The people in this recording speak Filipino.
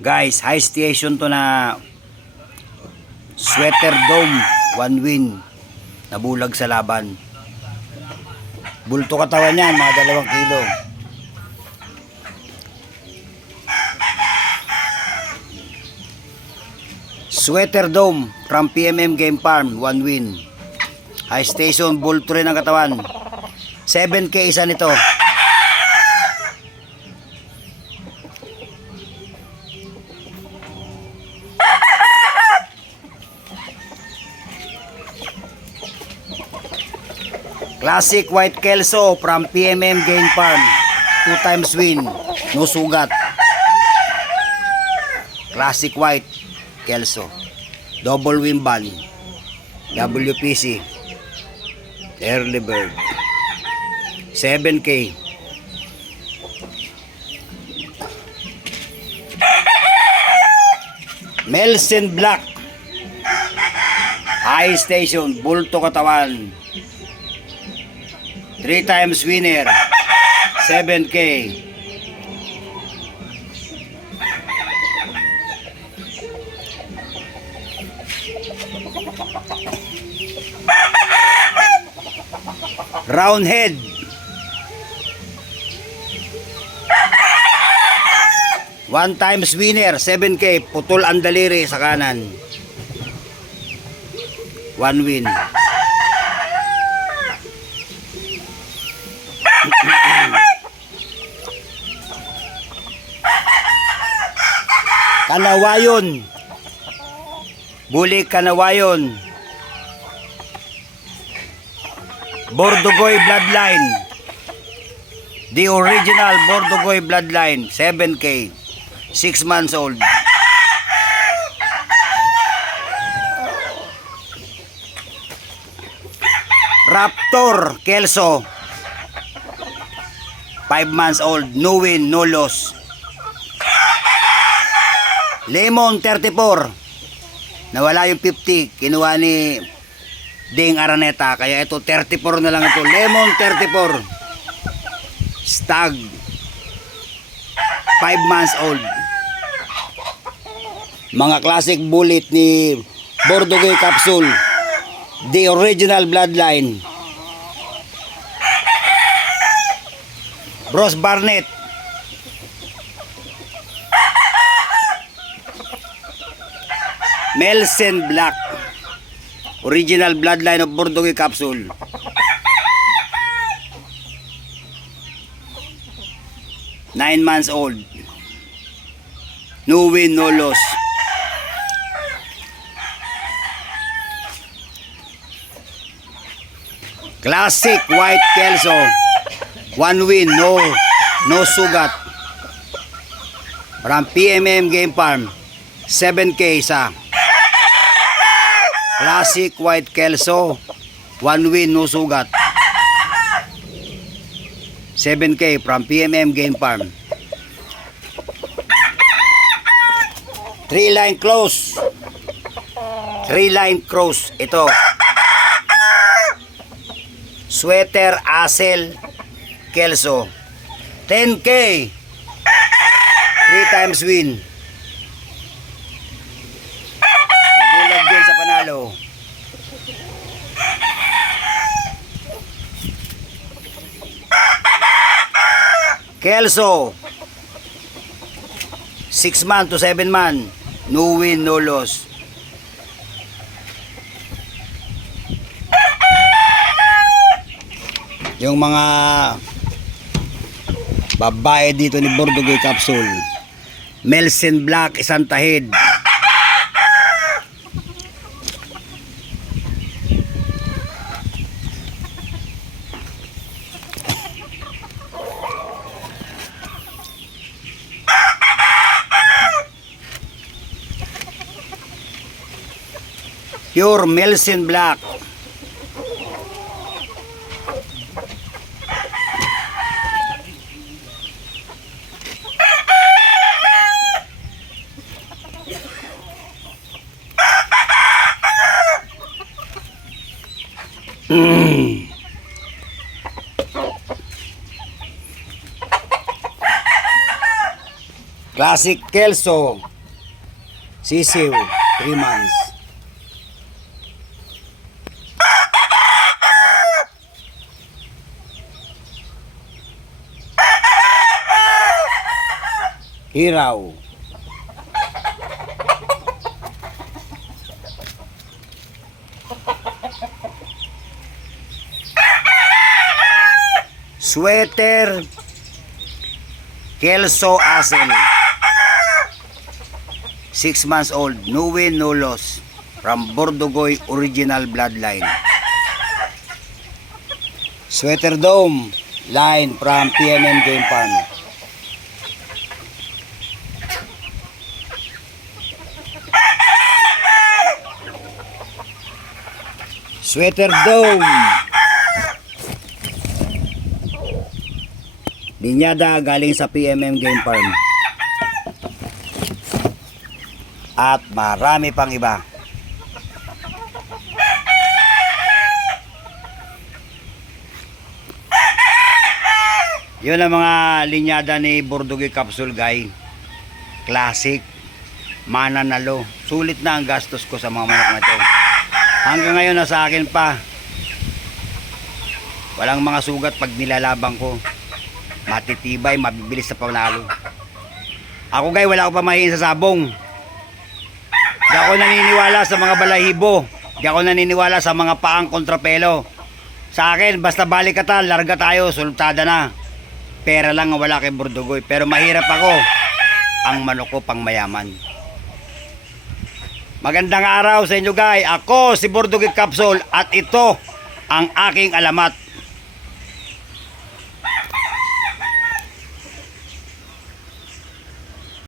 Guys, high station to na Sweater Dome, 1 win. Nabulag sa laban. Bulto katawan niyan, mga 2 kilo. Sweater Dome from PMM Game Farm, 1 win. High station, bulto rin ang katawan. 7K isa nito. Classic White Kelso from PMM Game Farm, 2 times win, no sugat. Classic White Kelso, double win ban, WPC, early bird, 7K. Melson Black, high station, bulto katawan, 3 times winner, 7K. Round head, one times winner, 7K. Putol ang daliri sa kanan, 1 win. Kanawayon, Bulik Kanawayon, Bordogoy Bloodline, the original Bordogoy Bloodline, 7K, 6 months old. Raptor Kelso, 5 months old, no win, no loss. Lemon 34, nawala yung 50, kinuha ni Ding Araneta, kaya ito 34 na lang ito. Lemon 34, stag, 5 months old. Mga classic bullet ni Bordogoy Capsule, the original bloodline. Bros Barnett, Melson Black, original bloodline of Bordogoy Capsule. Nine months old, no win, no loss. Classic White Kelso, 1 win, no sugat. From PMM Game Farm, 7K isa. Classic White Kelso, 1 win, no sugat. 7K from PMM Game Farm. 3-line close. 3-line cross. Ito. Sweater Asel Kelso, 10K. 3 times win. Nabulag din sa panalo. Kelso, 6 man to 7 man, no win, no loss. Yung mga babae dito ni Bordogoy Capsule, Melson Black, isang tahid. Pure Melson Black. Classic Kelso, Sisiw, 3 months. Hiraw. Sweater, Kelso Asen, 6 months old, no win, no loss, from Bordogoy original bloodline. Sweater Dome, line from PMM Game Farm. Sweater Dome, linyada galing sa PMM Game Farm. At marami pang iba. Yun ang mga linyada ni Bordogoy Capsule Guy. Classic, mananalo. Sulit na ang gastos ko sa mga manok na ito. Hanggang ngayon nasa akin pa. Walang mga sugat pag nilalabang ko. Matitibay, mabibilis sa panalo. Ako guys, wala ako pamahiin sa sabong. Di ako naniniwala sa mga balahibo. Di ako naniniwala sa mga paang kontrapelo. Sa akin, basta balikatan, larga tayo, sultada na. Pera lang ang wala kay Bordogoy. Pero mahirap ako. Ang manok ko pang mayaman. Magandang araw sa inyo guys. Ako si Bordogoy Capsule at ito ang aking alamat.